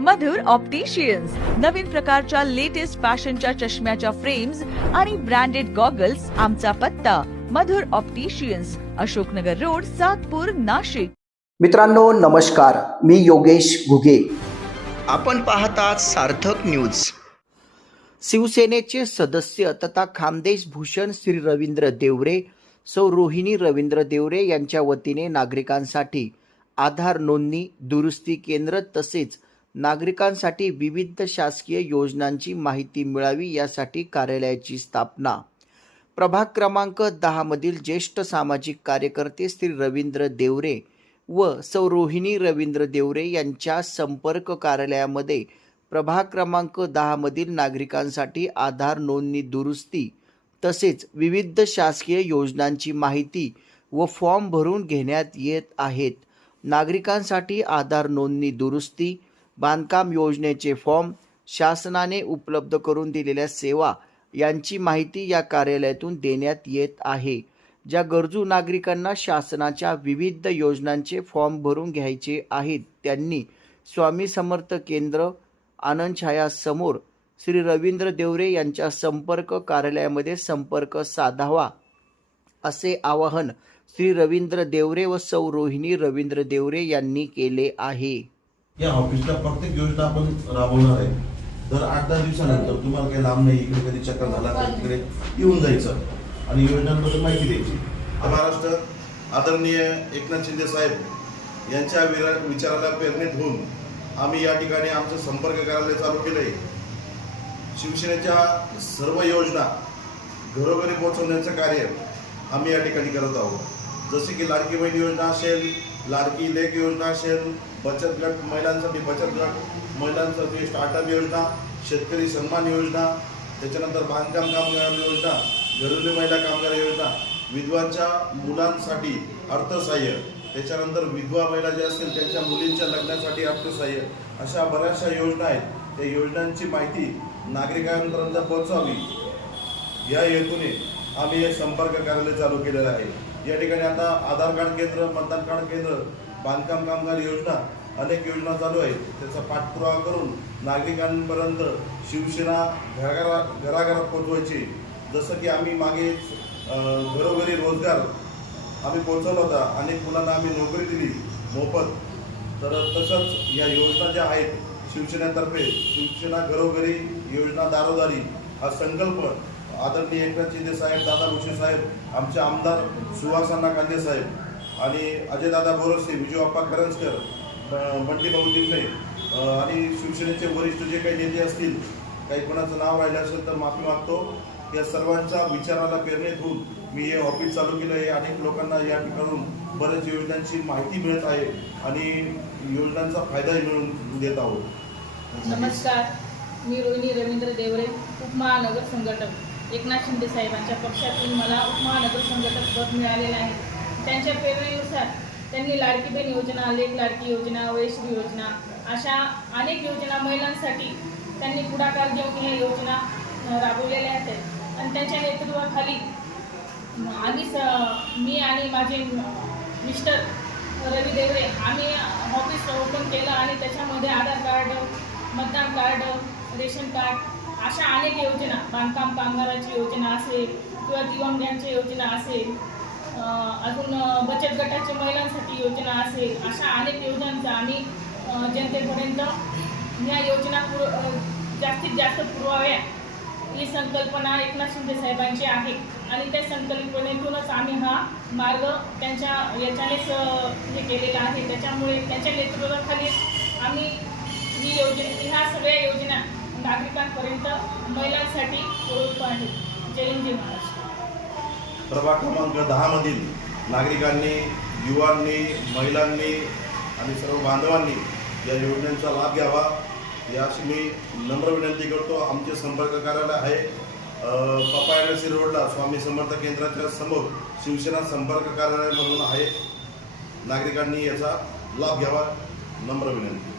मधुर opticians नवीन प्रकारच्या latest फॅशनच्या चष्म्याच्या फ्रेम्स आणि ब्रँडेड गॉगल्स आमचा पत्ता. Madhur opticians Ashoknagar road Satpur Nashik. मित्रांनो नमस्कार. मी योगेश घुगे. आपण पाहतात सार्थक न्यूज शिवसेनेचे सदस्य तथा खामदेश भूषण श्री रवींद्र देवरे सौ रोहिणी रवींद्र देवरे यांच्या वतीने नागरिकांसाठी आधार नोंदणी दुरुस्ती केंद्र तसेच नागरिकांसाठी विविध शासकीय योजनांची माहिती मिळावी यासाठी कार्यालयाची स्थापना. प्रभाग क्रमांक दहामधील ज्येष्ठ सामाजिक कार्यकर्ते श्री रवींद्र देवरे व सौ रोहिणी रवींद्र देवरे यांच्या संपर्क कार्यालयामध्ये प्रभाग क्रमांक दहामधील नागरिकांसाठी आधार नोंदणी दुरुस्ती तसेच विविध शासकीय योजनांची माहिती व फॉर्म भरून घेण्यात येत आहेत. नागरिकांसाठी आधार नोंदणी दुरुस्ती बांधकाम योजनेचे फॉर्म शासनाने उपलब्ध करून दिलेल्या सेवा यांची माहिती या कार्यालयातून देण्यात येत आहे. ज्या गरजू नागरिकांना शासनाच्या विविध योजनांचे फॉर्म भरून घ्यायचे आहेत त्यांनी स्वामी समर्थ केंद्र आनंदछाया समोर श्री रवींद्र देवरे यांच्या संपर्क कार्यालयामध्ये संपर्क साधावा असे आवाहन श्री रवींद्र देवरे व सौ रोहिणी रवींद्र देवरे यांनी केले आहे. या ऑफिसला प्रत्येक योजना आपण राबवणार आहे. दर आठ दहा दिवसानंतर तुम्हाला काही लांब नाही इकडे कधी चक्कर झाला तर तिकडे येऊन जायचं. आणि योजनांबद्दल माहिती द्यायची. महाराष्ट्र आदरणीय एकनाथ शिंदे साहेब यांच्या विरा विचाराला प्रेरणेत होऊन आम्ही या ठिकाणी आमचं संपर्क कार्यालय चालू केलं आहे शिवसेनेच्या सर्व योजना घरोघरी पोहोचवण्याचं कार्य आम्ही या ठिकाणी करत आहोत. जसे की लाडकी बहीण योजना असेल लाडकी लेख योजना शेत बचत गट महिलांसाठी बचत गट महिलांसाठी स्टार्टअप योजना शेतकरी सन्मान योजना त्याच्यानंतर बांधकाम कामगार योजना घरेलू महिला कामगार योजना विधवांच्या मुलांसाठी अर्थसहाय्य त्याच्यानंतर विधवा महिला ज्या असतील त्यांच्या मुलींच्या लग्नासाठी अर्थसहाय्य अशा बऱ्याचशा योजना आहेत. त्या योजनांची माहिती नागरिकांपर्यंत पोहोचावी. या हेतूने आम्ही हे संपर्क कार्यालय चालू केलेलं आहे. या ठिकाणी आता आधार कार्ड केंद्र मतदान कार्ड केंद्र बांधकाम कामगार योजना अनेक योजना चालू आहेत. त्याचा पाठपुरावा करून नागरिकांपर्यंत शिवसेना घराघरा घराघरात पोचवायची जसं की आम्ही मागे घरोघरी रोजगार आम्ही पोहोचवला होता. अनेक मुलांना आम्ही नोकरी दिली मोफत. तर तसंच या योजना ज्या आहेत शिवसेनेतर्फे शिवसेना घरोघरी योजना दारोदारी हा संकल्प आदरणीय एकनाथ शिंदे साहेब दादा भुसे साहेब आमचे आमदार सुहासांना कांदे साहेब आणि अजयदादा बोरसे विजयप्पा करंजकर ब- बंटी भाऊ तिकडे आणि शिवसेनेचे वरिष्ठ जे काही नेते असतील काही कोणाचं नाव राहिलं असेल तर माफी मागतो. या सर्वांच्या विचाराला प्रेरणेत होऊन मी हे ऑफिस चालू केलं आहे. अनेक लोकांना या ठिकाणून बऱ्याच योजनांची माहिती मिळत आहे आणि योजनांचा फायदाही मिळून देत आहोत. नमस्कार. मी रोहिणी रवींद्र देवरे उपमहानगर संघटक. एकनाथ शिंदे साहेबांच्या पक्षातून मला उपमहानगर संघटक पद मिळालेलं आहे. त्यांच्या प्रेरणेनुसार त्यांनी लाडकी बहीण योजना लेख लाडकी योजना वयश्री योजना अशा अनेक योजना महिलांसाठी त्यांनी पुढाकार घेऊन ह्या योजना राबवलेल्या आहेत. आणि त्यांच्या नेतृत्वाखाली आम्ही स मी आणि माझे मिस्टर रवी देवरे आम्ही ऑफिस ओपन केलं आणि त्याच्यामध्ये आधार कार्ड मतदान कार्ड रेशन कार्ड अशा अनेक योजना बांधकाम कामगाराची योजना असेल किंवा दिव्यांगांची योजना असेल अजून बचत गटाच्या महिलांसाठी योजना असेल अशा अनेक योजनांचा आम्ही जनतेपर्यंत ह्या योजना पुर जास्तीत जास्त पुरवाव्या. ही संकल्पना एकनाथ शिंदे साहेबांची आहे आणि त्या संकल्पनेतूनच आम्ही हा मार्ग त्यांच्या याच्यानेच हे केलेला आहे. त्याच्यामुळे त्यांच्या नेतृत्वाखाली आम्ही ही योजना ह्या सगळ्या योजना नागरिकांपर्यंत महिलांसाठी पुरवतो आहे. जय हिंद जय महाराष्ट्र. प्रभाग क्रमांक दहामधील नागरिकांनी युवांनी महिलांनी आणि सर्व बांधवांनी या योजनेचा लाभ घ्यावा. याची मी नम्र विनंती करतो. आमचे संपर्क कार्यालय आहे पपायनसी रोडला स्वामी समर्थ केंद्राच्या समोर शिवसेना संपर्क कार्यालय म्हणून आहे. नागरिकांनी याचा लाभ घ्यावा. नम्र विनंती.